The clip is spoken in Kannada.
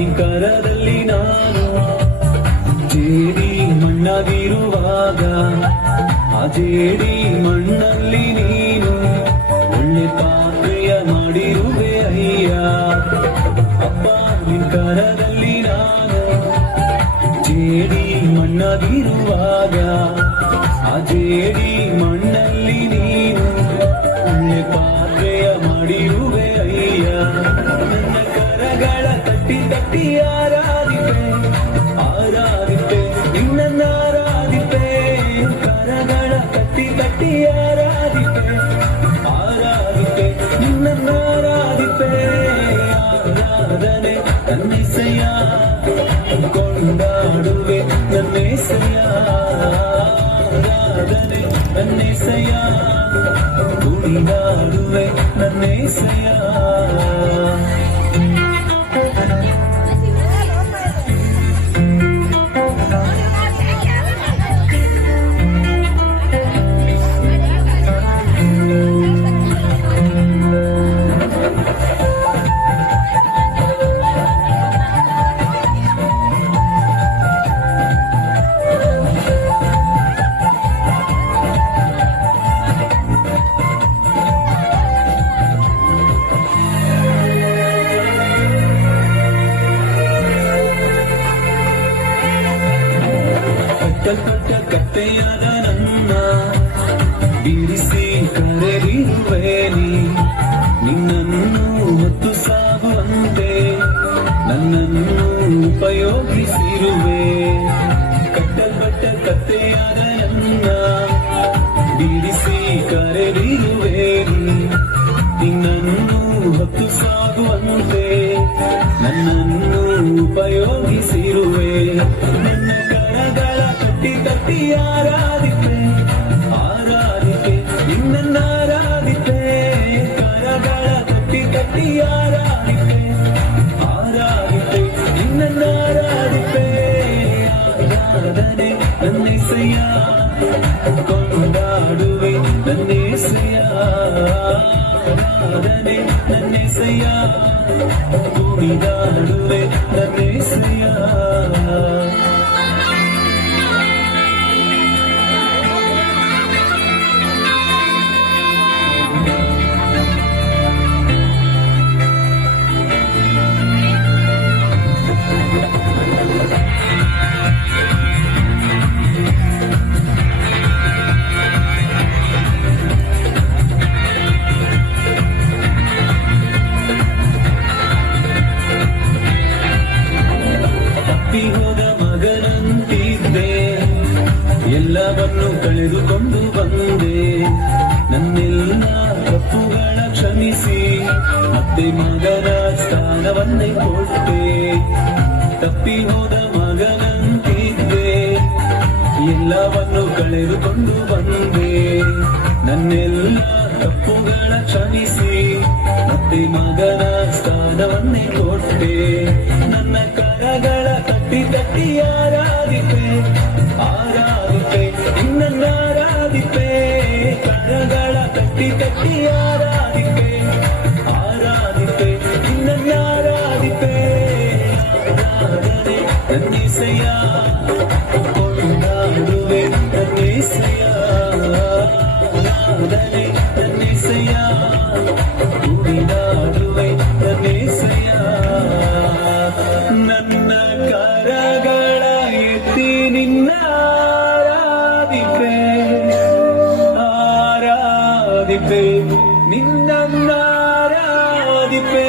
ನಿಂಕರದಲ್ಲಿ ನಾನು ಜೇಡಿ ಮಣ್ಣಾಗಿರುವಾಗ ಆ ಜೇಡಿ ಮಣ್ಣಲ್ಲಿ ನೀನು ಒಳ್ಳೆ ಪಾತ್ರೆಯ ಮಾಡಿರುವೆ ಅಯ್ಯ. ಅಪ್ಪ ನಿಂಕರದಲ್ಲಿ ನಾನು ಜೇಡಿ ಮಣ್ಣಾಗಿರುವಾಗ ಆ ಜೇಡಿ ಮಣ್ಣಲ್ಲಿ ನೀನು ಒಳ್ಳೆ ಪಾತ್ರೆಯ ಮಾಡಿರುವೆ ಅಯ್ಯ. ನನ್ನ ಕರಗಳ ತಟ್ಟಿ ತಟ್ಟಿ ಆರಾಧಿಪೆ ಆರಾಧಿಪೆ ನಿನ್ನನ್ನು ಆರಾಧಿಪೆ. ಕರಗಳ ತಟ್ಟಿ ತಟ್ಟಿ ಆರಾಧಿಪೆ ಆರಾಧಿಪೆ ನಿನ್ನನ್ನು ಆರಾಧಿಪೆ. ಆರಾಧನೆ ನನ್ನೆಸೆಯ ಕೊಂಡಾಡುವೆ ನನ್ನೆಸೆಯ. ಆರಾಧನೆ ನನ್ನೆಸೆಯ ಕುಣಿದಾಡುವೆ ನನ್ನೆಸೆಯ. ಕಟ್ಟಲ್ಪಟ್ಟ ಕಟ್ಟೆಯಾದ ನನ್ನ ಬಿಡಿಸಿ ಕರೆದಿರುವೆ ನೀ. ನಿನ್ನನ್ನು ಹೊತ್ತು ಸಾಗುವಂತೆ ನನ್ನನ್ನು ಉಪಯೋಗಿಸಿರುವೆ. ಕಟ್ಟಲ್ಪಟ್ಟ ಕಟ್ಟೆಯಾದ ನನ್ನ ಬಿಡಿಸಿ ಕರೆದಿರುವೆ ನೀ. ನಿನ್ನನ್ನು ಹೊತ್ತು ಸಾಗುವಂತೆ ನನ್ನನ್ನು ಉಪಯೋಗಿಸಿರುವೆ. ನನ್ನ ಕರಗಳ ತಟ್ಟಿ ತಟ್ಟಿ ಆರಾಧಿಪೆ ಆರಾಧಿಪೆ ನಿನ್ನನ್ನು ಆರಾಧಿಪೆ. ಕರಗಳ ತಟ್ಟಿ ತಟ್ಟಿ ಆರಾಧಿಪೆ ಆರಾಧಿಪೆ ನಿನ್ನನ್ನು ಆರಾಧಿಪೆ. ಆರಾಧನೆ ನನ್ನೆಸೆಯ ಕೊಂಡಾಡುವೆ ನನ್ನೆಸೆಯ. ಆರಾಧನೆ ನನ್ನೆಸೆಯ ಕುಣಿದಾಡುವೆ ನನ್ನೆಸೆಯ. ಹೋದ ಮಗನಂತಿದ್ದೆ ಎಲ್ಲವನ್ನು ಕಳೆದುಕೊಂಡು ಬಂದೆ. ನನ್ನೆಲ್ಲ ತಪ್ಪುಗಳ ಕ್ಷಮಿಸಿ ಮತ್ತೆ ಮಗನ ಸ್ಥಾನವನ್ನೇ ಕೊಟ್ಟೆ. ತಪ್ಪಿ ಹೋದ ಮಗನಂತಿದ್ದೆ ಎಲ್ಲವನ್ನು ಕಳೆದುಕೊಂಡು ಬಂದೆ. ನನ್ನೆಲ್ಲ ತಪ್ಪುಗಳ ಕ್ಷಮಿಸಿ ಮತ್ತೆ ಮಗನ ಸ್ಥಾನವನ್ನೇ ಕೊಟ್ಟೆ. ನನ್ನ ಕರಗಳ ತಟ್ಟಿ ತಟ್ಟಿ ಆರಾಧಿಪೆ ಆರಾಧಿಪೆ ನಿನ್ನನ್ನು ಆರಾಧಿಪೆ. ಕರಗಳ ತಟ್ಟಿ ತಟ್ಟಿ ಆರಾಧಿಪೆ ಆರಾಧಿಪೆ ನಿನ್ನನ್ನು ಆರಾಧಿಪೆ. ಆರಾಧನೆ ನನ್ನೆಸೆಯ ಕೊಂಡಾಡುವೆ ನನ್ನೆಸೆಯ. ಆರಾಧನೆ ನನ್ನೆಸೆಯ ಕುಣಿದಾಡುವೆ ನನ್ನೆಸೆಯ. ನನ್ನ ಕರಗಳ ಎತ್ತಿ ನಿನ್ನ ಆರಾಧಿಪೆ ಆರಾಧಿಪೆ ನಿನ್ನನ್ನು ಆರಾಧಿಪೆ.